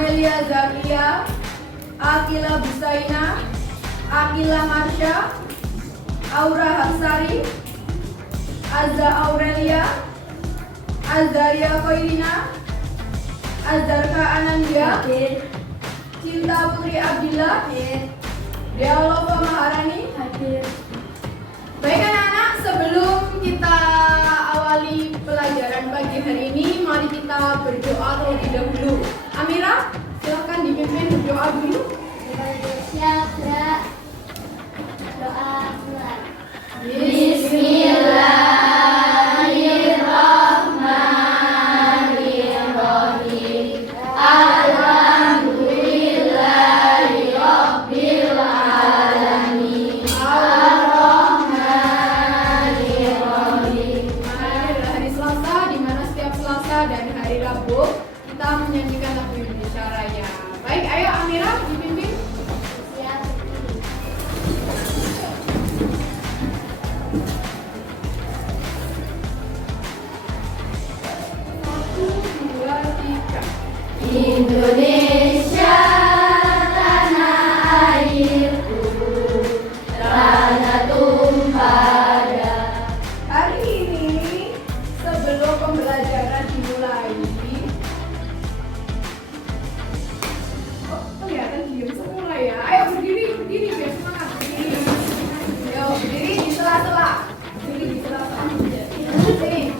Amelia Zakia, Akila Busaina, Akila Marsha, Aura Hapsari, Azza Aurelia, Azaria Koirina, Azarka Anandia, Cinta Putri Abdillah, Dealova Maharani. Baik anak-anak, sebelum kita awali pelajaran pagi hari ini, mari kita berdoa terlebih dahulu. Amira, silakan dipimpin berdoa dulu. Siap, doa mulai. Bismillahirrahmanirrahim. Alhamdulillahirabbil alamin. Ar-Rahmanirrahim. Hari adalah hari Selasa, di mana setiap Selasa dan hari Rabu kita menyanyikan lagu Indonesia Raya. Baik, ayo Amira dipimpin. Siap. Satu, dua, tiga. Indonesia tanah airku, tanah tumpah darah. Hari ini sebelum pembelajaran dimulai, kelihatan diam semua ya. Ayo berdiri biar semangat. Berdiri. Ayo berdiri di sela-sela. Berdiri di sela-sela. Nih,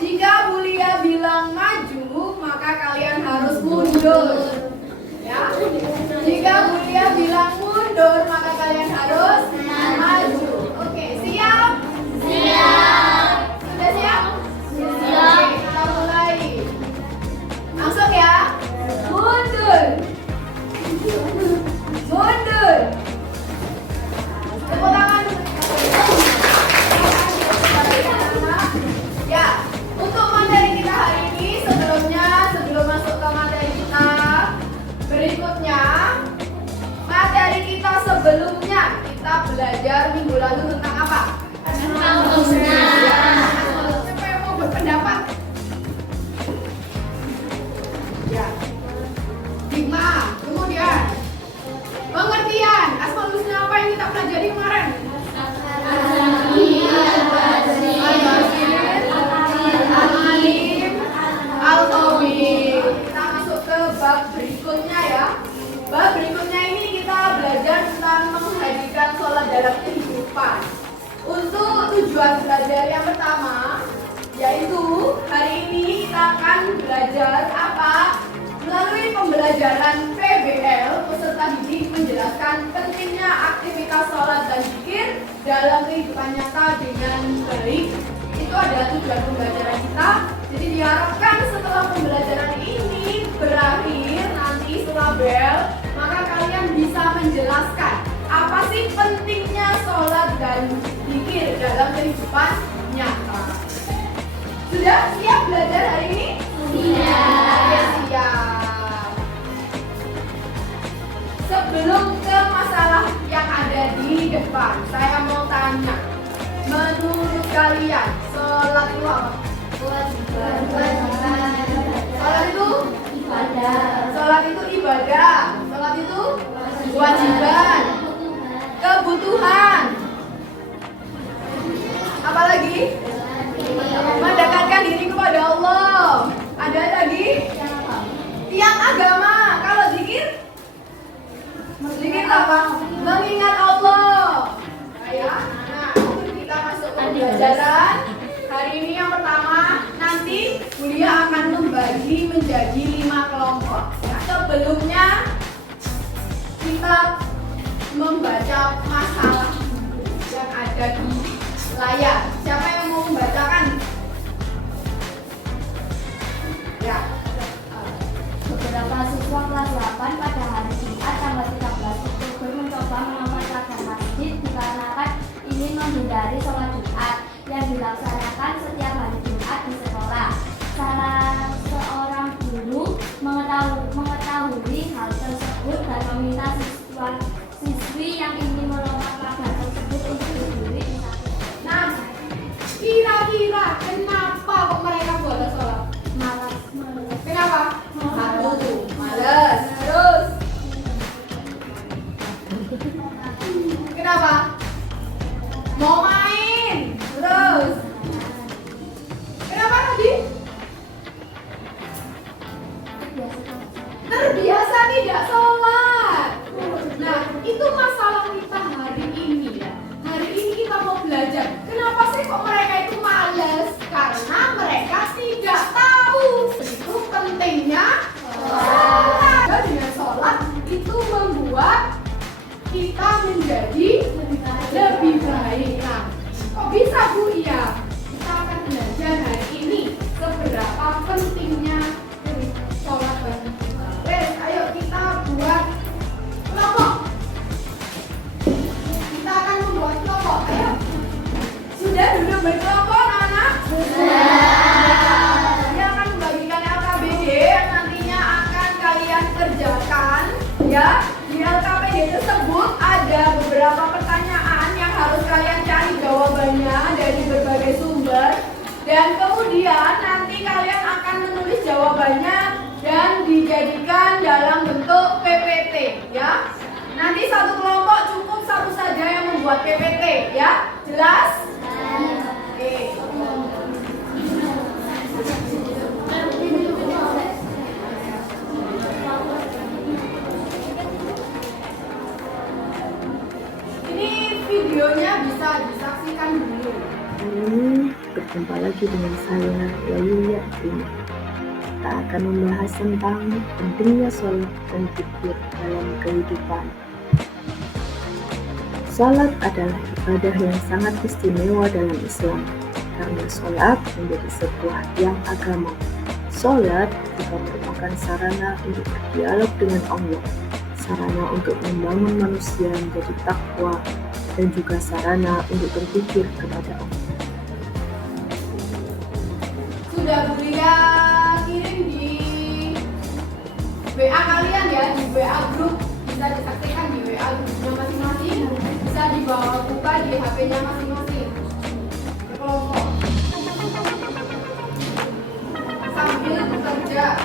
jika Bulia bilang maju, maka kalian harus mundur. Ya. Jika Bulia bilang mundur, maka kalian harus maju. Oke, siap? Siap. Sudah siap? Siap. Oke, kita mulai. Langsung ya. Mundur. Mundur. Tepuk tangan. Ya, untuk materi kita hari ini sebelum masuk ke materi kita berikutnya, materi kita sebelumnya kita belajar minggu lalu tentang apa? Tentang musnah. Siapa yang mau berpendapat? Ya. Hikmah, kemudian pengertian Asmaul Husna apa yang kita pelajari kemarin? Al-Alim, Al-Tawil. Kita masuk ke bab berikutnya ya. Bab berikutnya ini kita belajar tentang menghadirkan sholat dalam kehidupan. Untuk tujuan belajar yang pertama, yaitu hari ini kita akan belajar apa? Melalui pembelajaran PBL, peserta didik menjelaskan pentingnya aktivitas sholat dan zikir dalam kehidupan nyata dengan baik. Itu adalah tujuan pembelajaran kita. Jadi diharapkan setelah pembelajaran ini berakhir nanti setelah bel, maka kalian bisa menjelaskan apa sih pentingnya sholat dan zikir dalam kehidupan nyata. Sudah siap belajar hari ini? Siap. Siap. Sebelum ke masalah yang ada di depan, saya mau tanya, menurut kalian sholat itu apa? Sholat itu Ibadah. Sholat itu ibadah. Sholat itu kewajiban, kebutuhan. Apalagi? Mendekatkan diri kepada Allah. Ada lagi? Tiang agama. Kalau zikir? Zikir apa? Mengingat Allah. Nah, kita masuk ke pembelajaran. Hari ini yang pertama, nanti Bulia akan membagi menjadi 5 kelompok. Nah, sebelumnya kita membaca masalah yang ada di layar. Siapa yang mau membacakan? Ya. Beberapa siswa kelas 8 pada hari Jumat tanggal 13 Oktober mencoba memanfaatkan masjid dikarenakan ingin menghindari sholat Jumat yang dilaksanakan setiap hari Jumat di sekolah. Salah seorang guru mengetahui hal tersebut dan meminta siswi yang ingin melompat pagar tersebut untuk berdiri di samping. Nah, kira-kira kenapa kok mereka buat sholat? Malas. Kenapa? Satu, malas. Mau main. Terus. Kenapa tadi? Terbiasa tidak sholat. Nah, itu masalah kita hari ini ya. Hari ini kita mau belajar. Kenapa sih kok mereka itu males? Karena mereka tidak tahu itu pentingnya sholat. Dengan sholat itu membuat kita menjadi lebih baik. Nah, kok bisa Bu? Iya, kita akan belajar hari ini seberapa pentingnya sholat bagi kita. Wes, ayo kita buat kelompok. Kita akan membuat kelompok. Ayo. Sudah duduk berkelompok, anak-anak? Saya akan membagikan LKBD yang nantinya akan kalian kerjakan. Ya, di LKBD tersebut ada beberapa pertanyaan yang harus kalian cari jawabannya dari berbagai sumber. Dan kemudian nanti kalian akan menulis jawabannya dan dijadikan dalam bentuk PPT, ya. Nanti satu kelompok cukup satu saja yang membuat PPT, ya. Jelas? Oke. Ini videonya bisa disaksikan dulu. Berjumpa lagi dengan saya, Yayuya Prima. Kita akan membahas tentang pentingnya sholat dan zikir dalam kehidupan. Sholat adalah ibadah yang sangat istimewa dalam Islam, karena sholat menjadi sebuah tiang agama. Sholat juga merupakan sarana untuk berdialog dengan Allah, sarana untuk membangun manusia menjadi takwa, dan juga sarana untuk berpikir kepada Allah. Sudah Bu Lia kirim di WA kalian ya, di WA grup, bisa disaksikan di WA grupnya masing-masing, bisa dibawa buka di HP-nya masing-masing berkelompok sambil bekerja.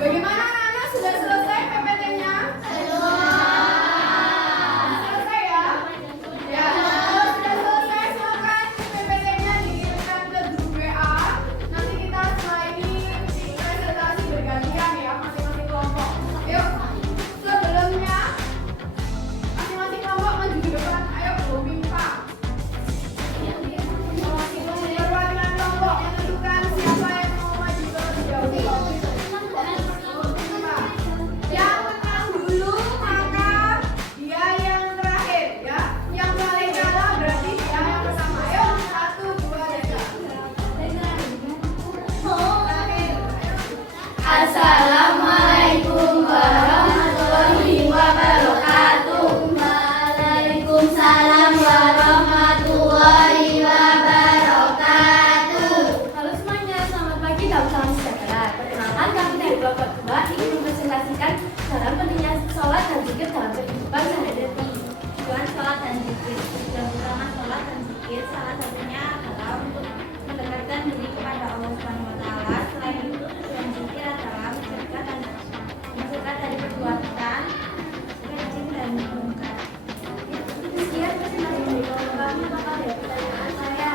Bagaimana anak-anak, sudah selesai PPT-nya? Selesai ya? Ya, kalau sudah selesai silakan PPT-nya dikirimkan ke grup WA. Nanti kita setelah ini presentasi bergantian ya, masing-masing kelompok. Yuk, sebelumnya masing-masing kelompok maju ke depan. Ayo, Bu Mimpa. Perwakilan kelompok menentukan siapa yang mau maju terlebih dahulu. Yang menang dulu maka dia yang terakhir ya. Yang paling kalah berarti dia yang pertama. Ayo 1, 2, 3. Assalamualaikum warahmatullahi wabarakatuh. Waalaikumsalam warahmatullahi wabarakatuh. Halo semuanya, selamat pagi dan salam sejahtera. Perkenalkan, kami dari kelompok 2 ingin mempresentasikan dalam pentingnya sholat dan zikir dalam kehidupan sehari-hari. Tujuan sholat dan zikir. Tujuan utama sholat dan zikir salah satunya adalah untuk mendekatkan diri kepada Allah Subhanahu wa taala. Selain itu, tujuan zikir adalah mencegah dari perbuatan keji dan mungkar. Sekian presentasi dari kelompok kami, maka dari pertanyaan saya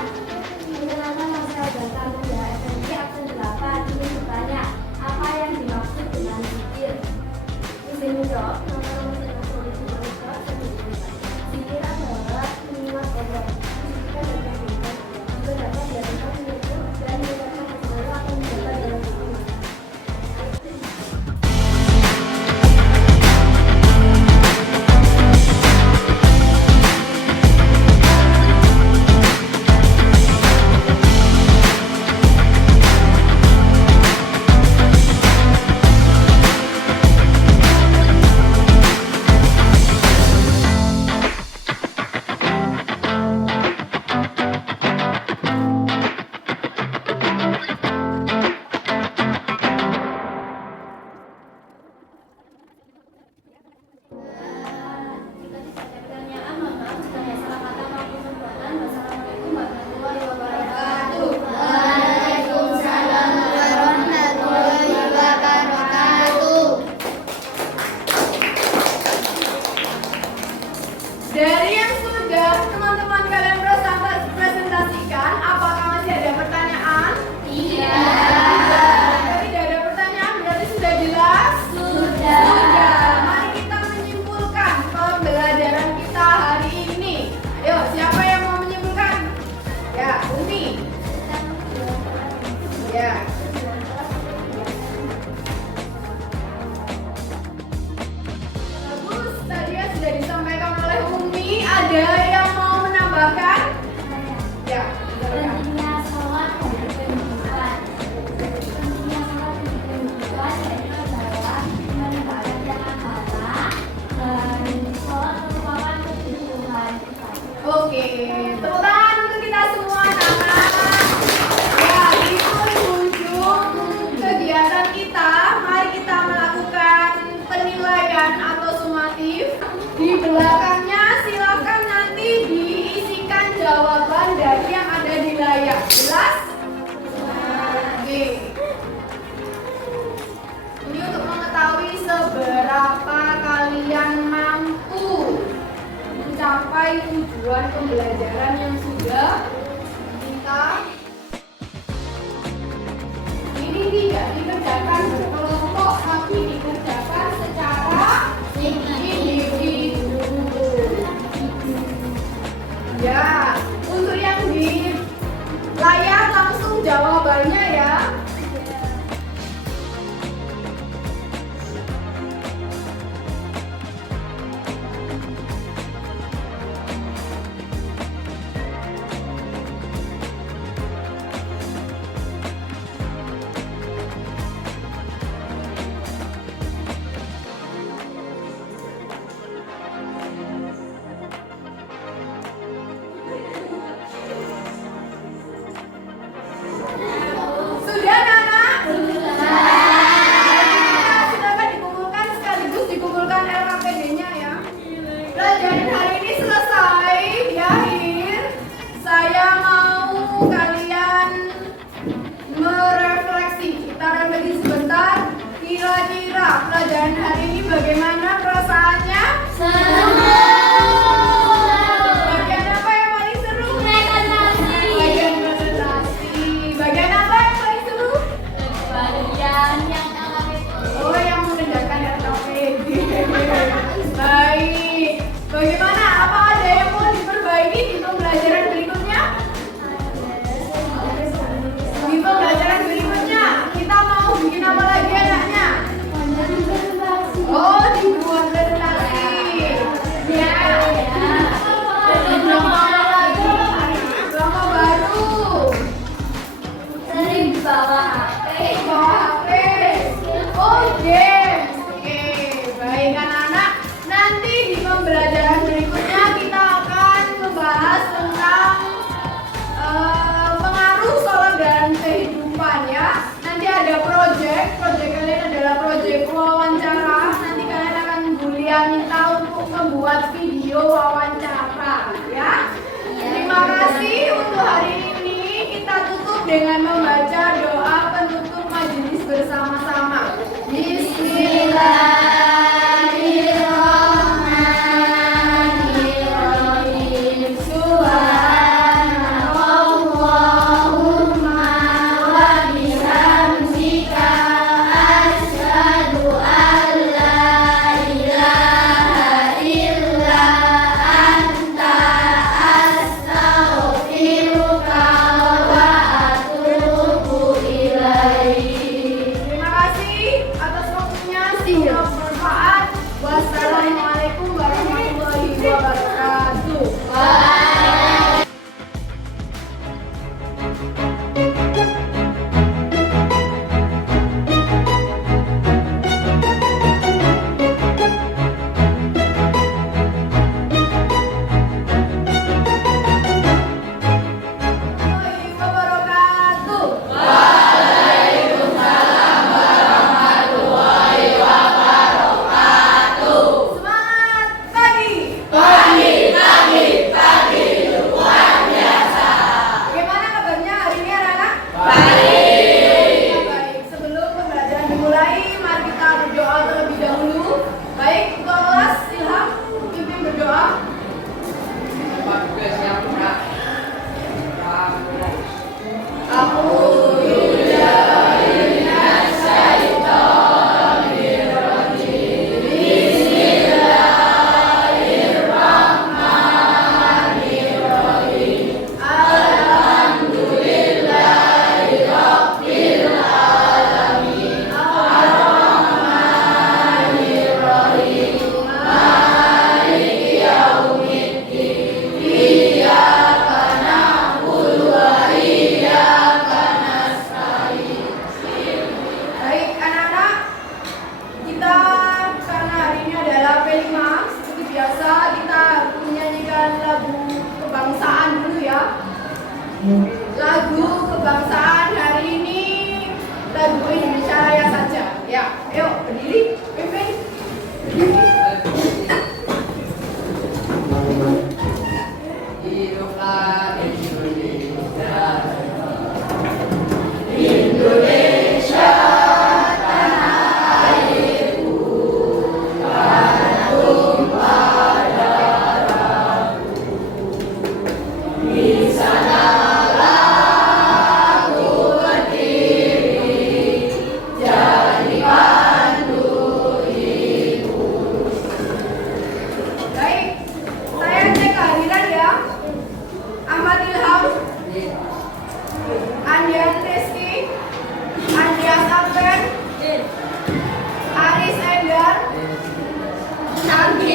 belakangnya silakan nanti diisikan jawaban dari yang ada di layar. Jelas? Oke. Ini untuk mengetahui seberapa kalian mampu mencapai tujuan pembelajaran yang sudah kita. Ini tidak dikerjakan berkelompok, tapi dikerjakan secara individu. Ya, untuk yang di layar langsung jawabannya ya. Sudah, Nana? Silakan dikumpulkan sekaligus dikumpulkan LKPD-nya ya. Pelajaran hari ini selesai di akhir. Saya mau kalian merefleksi. Kita refleksi sebentar. Kira-kira pelajaran hari ini bagaimana perasaannya? Bagian apa yang paling seru? Bagian presentasi. Bagian apa yang paling seru? Oh, yang mengerjakan LKPD. Baik. Bagaimana? Apa ada yang mau diperbaiki di pembelajaran berikutnya? Di pembelajaran berikutnya kita mau bikin apa lagi anaknya? Oh, dibuat presentasi. Ya. Drama baru. Bawa HP. Oh, games. Oke, baik anak-anak. Nanti di pembelajaran berikutnya kita akan membahas tentang pengaruh sholat dan kehidupan ya. Nanti ada project kalian adalah project wawancara. Nanti kalian akan Bulia minta untuk membuat video wawancara ya. Terima kasih untuk hari ini. Kita tutup dengan membaca doa penutup majelis bersama-sama. Bismillahirrahmanirrahim. Subhanallahumma wa bihamdika asyhadu an la ilaha illa anta astaghfiruka wa atubu ilaik. Terima kasih atas waktunya, semoga bermanfaat. Wassalamualaikum warahmatullahi wabarakatuh. Lagu kebangsaan hari ini lagu Indonesia Raya saja. Ya, ayo berdiri, pimpin. Berdiri.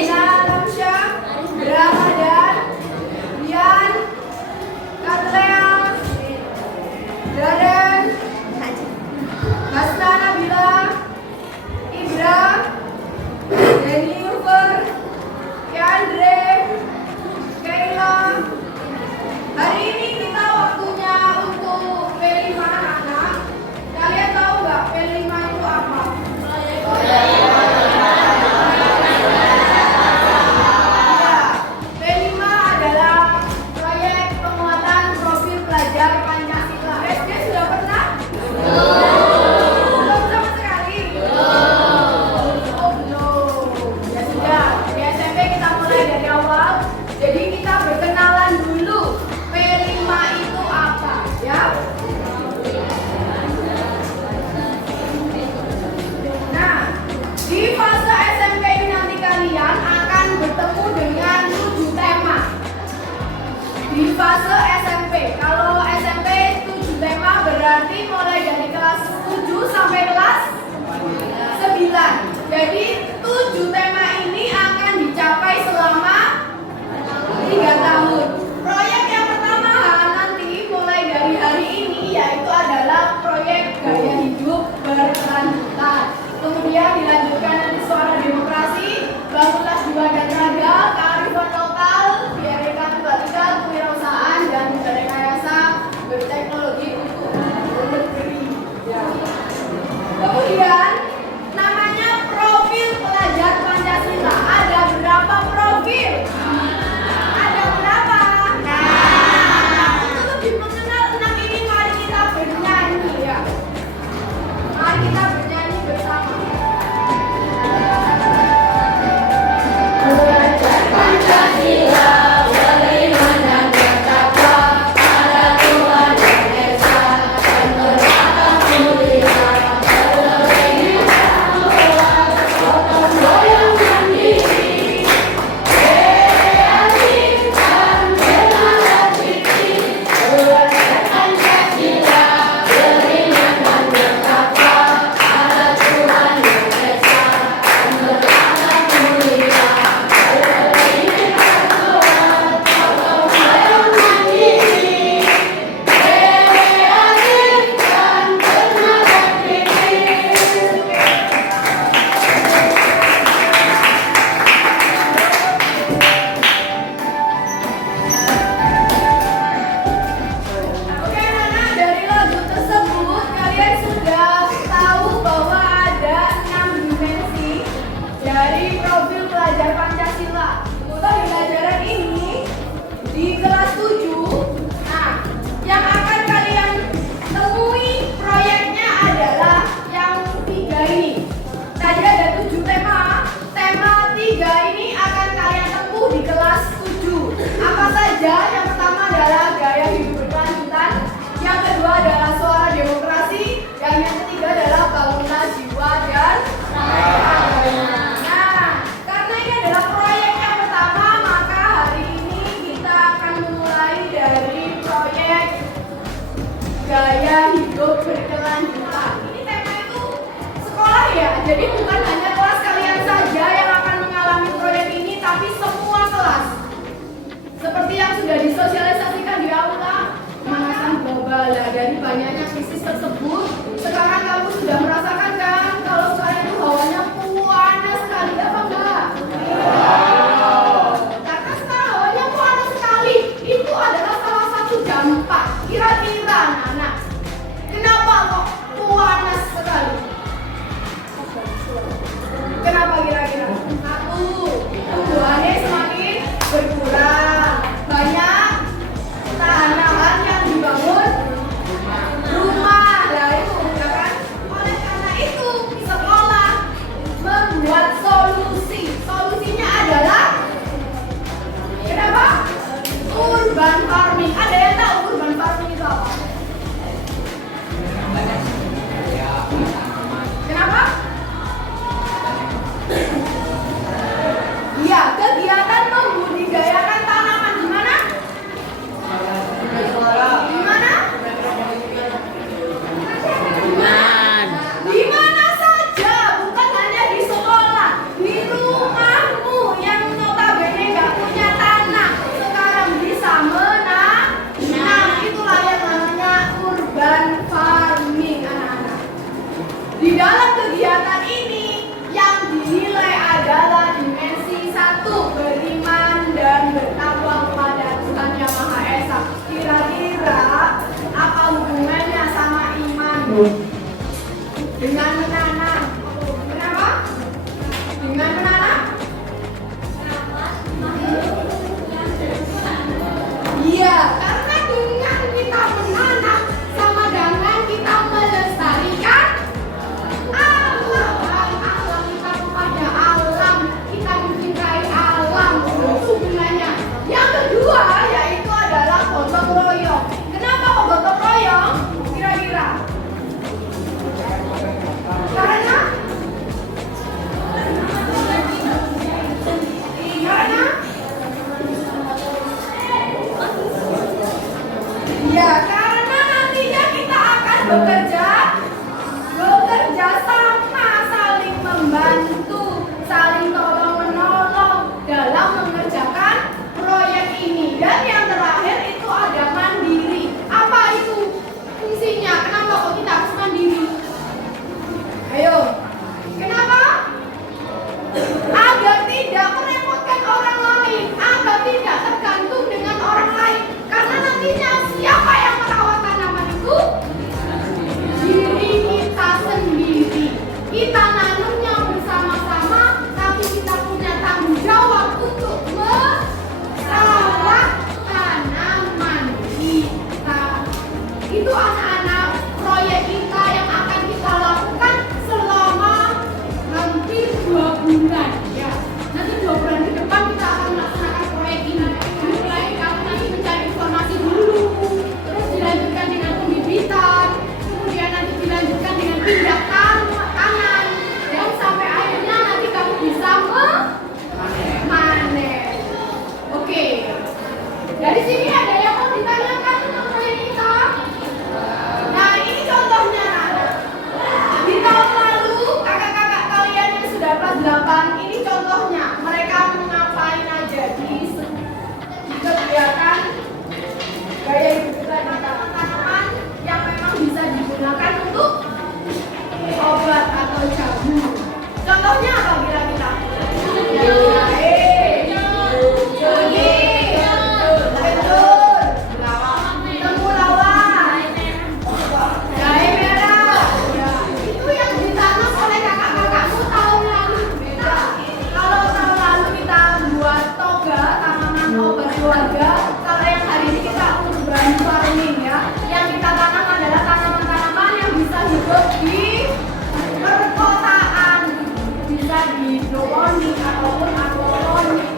Dina Lamsyah, Ramadan, Dian, Katlea, Dadan, Hasna Nabila, Ibra, Jennifer, Keandre, Kayla. Hari ini kita waktunya untuk P5 anak-anak. Kalian tahu nggak P5 itu apa? Ya, P5 adalah proyek penguatan profil pelajar Pancasila. SD sudah pernah? Belum sama sekali? Oh belum. Ya sudah, di SMP kita mulai dari awal. Jadi kita berkenalan dulu. P5 itu apa? Ya. Nah, di fase SMP ini nanti kalian akan bertemu dengan 7 tema. Di fase SMP, kalau SMP 7 tema berarti mulai dari kelas 7 sampai kelas 9. Jadi 7 tema ini akan dicapai selama 3 tahun. Proyek yang pertama nanti mulai dari hari ini yaitu adalah proyek gaya hidup berkelanjutan. Kemudian dilanjutkan nanti suara demokrasi, bangunlah jiwa dan raga, kearifan lokal, biarkan tunggal kewirausahaan dan rekayasa berteknologi untuk negeri. Ya. Kemudian namanya profil pelajar Pancasila. Ada berapa profil? Ada berapa? Untuk lebih mengenal 6 ini mari kita bernyanyi ya. Mari kita bernyanyi bersama. Belajar Pancasila, beriman dan bertakwa pada Tuhan dan Esa, dan berkata mulia, berbagi Tuhan, potong goyangkan diri, kreatif dan bernalar tinggi. Belajar Pancasila, beriman dan bertakwa pada Tuhan dan Esa, dan berkata mulia, berbagi Tuhan, potong goyangkan diri, kreatif dan bernalar tinggi. Oke anak-anak, dari lagu tersebut kalian sudah tahu bahwa ada 6 dimensi dari profil pelajar Pancasila. Untuk di pelajaran ini di kelas 7, nah yang akan kalian temui proyeknya adalah yang 3 ini. Tadi ada 7 tema, tema 3 ini akan kalian tempuh di kelas 7. Apa saja? Yang pertama adalah gaya hidup berkelanjutan, yang kedua adalah suara demokrasi, dan yang ketiga adalah bangunlah jiwa dan raga. Nah, karena ini adalah proyek yang pertama, maka hari ini kita akan memulai dari proyek gaya hidup berkelanjutan. Ini tema itu sekolah ya, jadi bukan hanya kelas kalian saja yang akan mengalami proyek ini, tapi semua kelas. Seperti yang sudah disosialisasikan di aula, pemanasan global. Dari banyaknya krisis tersebut, sekarang kamu sudah merasakan kan kalau sekarang itu hawanya panas sekali, apa enggak? Karena sekarang hawanya panas sekali, itu adalah salah satu dampak. Kira-kira anak-anak, kenapa kok panas sekali? Kenapa kira-kira? Satu, tumbuhannya semakin berkurang, banyak tanaman yang dibangun rumah, lah itu ya kan? Oleh karena itu sekolah membuat solusi. Solusinya adalah kenapa? Urban farming. Ada yang tahu urban farming itu apa? Kenapa? membantu, saling tolong menolong dalam mengerjakan proyek ini. Dan yang terakhir itu ada mandiri. Apa itu fungsinya? Kenapa kok kita harus mandiri? Ayo, kenapa? Agar tidak merepotkan orang lain, agar tidak tergantung dengan orang lain. Karena nantinya siapa yang merawat tanaman itu? Diri kita sendiri. Kita nanamnya bersama-sama, tapi kita punya tanggung jawab untuk merawat tanaman kita. Itu anak-anak proyek kita yang akan kita lakukan selama nanti 2 bulan ya. Nanti 2 bulan ke depan kita akan melaksanakan proyek ini. Mulai kamu nanti mencari informasi dulu, terus dilanjutkan dengan pembibitan, kemudian nanti dilanjutkan dengan pindah tangan, dan sampai akhirnya nanti kamu bisa memanen. Oke. Dari sini ada yang mau ditanyakan tentang proyek kita? Nah, ini contohnya anak-anak. Di tahun lalu kakak-kakak kalian yang sudah kelas 8, ini contohnya mereka ngapain aja di kegiatan gaya hidup kita di tanaman yang memang bisa digunakan untuk obat atau jamu. Contohnya apa kira-kira? Temulawak, jahe merah. Ya, itu yang ditanam oleh kakak-kakakmu tahun lalu. Beda. Kalau tahun lalu kita buat toga, tanaman obat keluarga. Kalau yang hari ini kita urban farming ya. Yang kita tanam adalah tanaman-tanaman yang bisa hidup di perkotaan, bisa di hidroponik ataupun aquaponik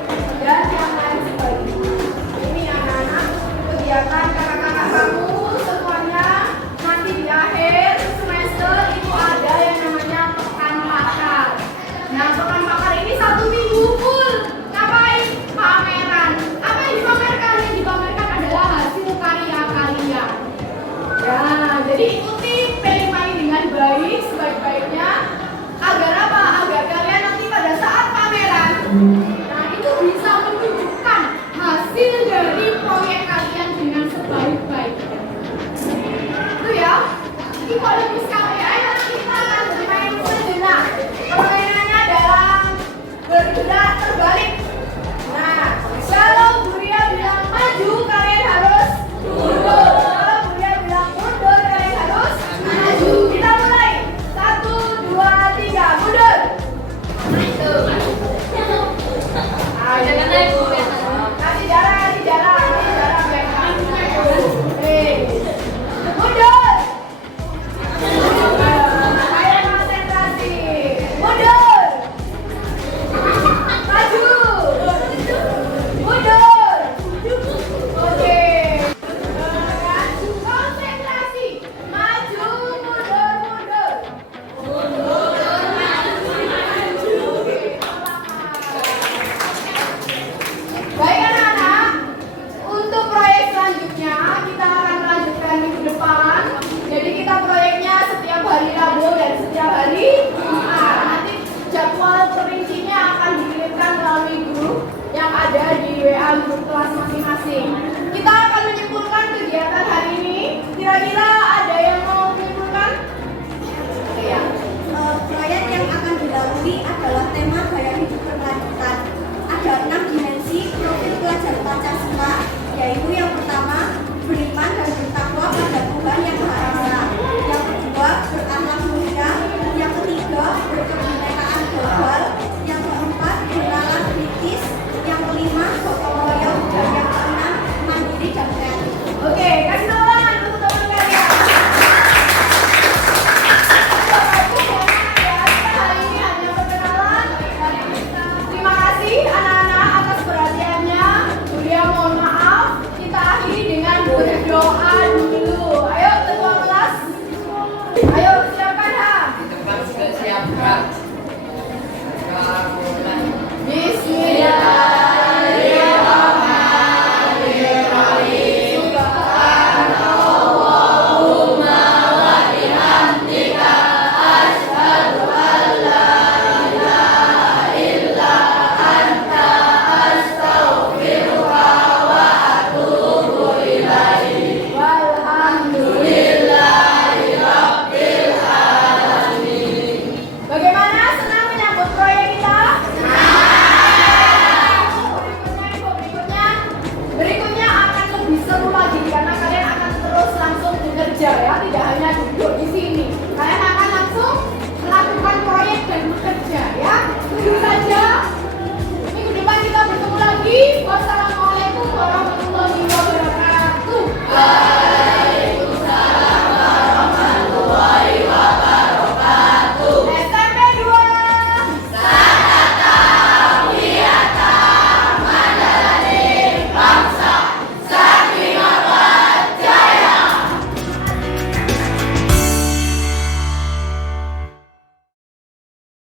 dan yang lain sebagainya. Ini anak-anak kegiatan kakak-kakak kamu semuanya. Nanti di akhir semester itu ada yang namanya pekan pakar. Nah, pekan pakar ini 1 minggu full ngapain? Pameran. Apa yang dipamerkan? Yang dipamerkan adalah hasil karya kalian. Ya, jadi ikuti PMI ini dengan baik, sebaik-baiknya. Agar apa? Agar kalian nanti pada saat pameran, nah itu bisa menunjukkan hasil dari proyek kalian dengan sebaik-baiknya. Itu ya. Ini boleh sekali. Ayo kita akan bermain sejenak. Permainannya dalam bergerak terbalik. Nah, kalau Buria bilang maju, kalian harus mundur. Kalau Buria bilang mundur, kalian harus maju. Kita mulai. 1, 2, 3, mundur. Jangan naik. Kasih jalan, kasih jalan, kasih jalan. Mundur. Ayo konsentrasi. Mundur. Maju. Mundur. Oke. Konsentrasi. Maju, mundur, mundur. Baik anak-anak, untuk proyek selanjutnya kita akan melanjutkan minggu depan. Jadi kita proyeknya setiap hari Rabu dan setiap hari Jumat. Nanti jadwal perincinya akan dikirimkan melalui grup yang ada di WA grup kelas masing-masing. Kita akan menyimpulkan kegiatan hari ini. Kira-kira ada yang mau menyimpulkan? Iya. Proyek yang akan dilalui adalah tema gaya hidup berkelanjutan. Ada 6 dimensi profil pelajar Pancasila, yaitu yang pertama beriman dan bertakwa pada Tuhan yang Maha Esa, yang kedua berakhlak mulia, yang ketiga berkebinekaan global, yang keempat bernalar kritis, yang kelima gotong royong, dan yang keenam mandiri dan kreatif. Oke, kasih tepuk tangan untuk teman kalian. Hari ini hanya perkenalan. Terima kasih anak-anak atas perhatiannya. Buria mohon maaf. Kita akhiri dengan berdoa dulu. Ayo ketua kelas. Ayo siapkan ha. Di depan sudah siap, Kak. Bismillah.